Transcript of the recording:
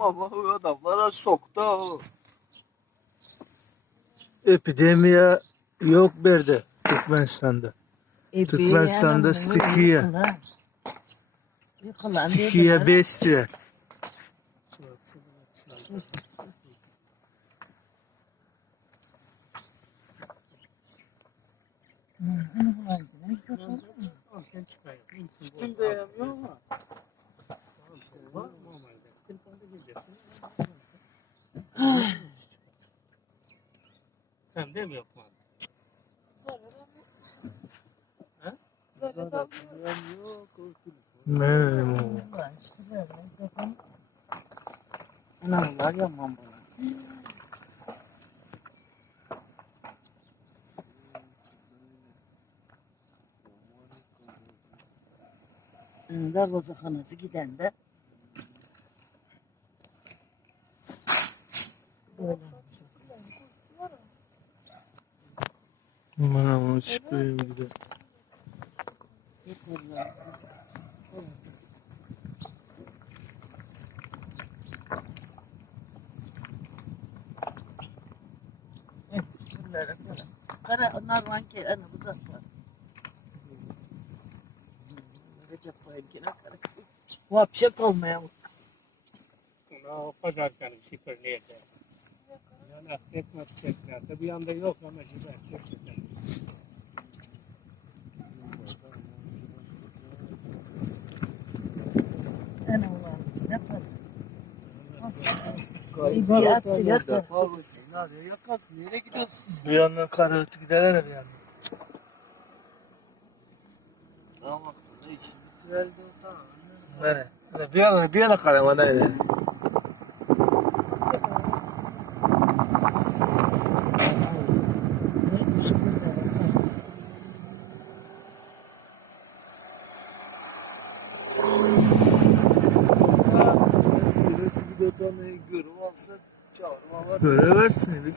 ama o adamlara soktu. Epidemiya yok berdi Türkmenistan'da. Türkmenistan'da stikiye 5 lira. Kim beğenmiyor ama. Sen de mi yok mu? Ne? Anamlar yaman bana. Darvazahanası giden de böyle. Aman çıkıyor bir de. Yeterler. Hep şuralara böyle. Kara narvan ki ana uzaklar. Recep Bayır'ın kara. Vapşa kalmaya bak. O pazar günü şifre neydi? Yani tekrar bir anda yok ama şifre. Ana ulan. Yapar. Yakasın. Nereye gidiyorsun? Bir yandan kara ötü giderler bir yandan. Ne baktın? Ne işin? Geldi o tamam. Ne? Bir yana karama ne? Bir de görev alsa çağırma var. Göreversin bir.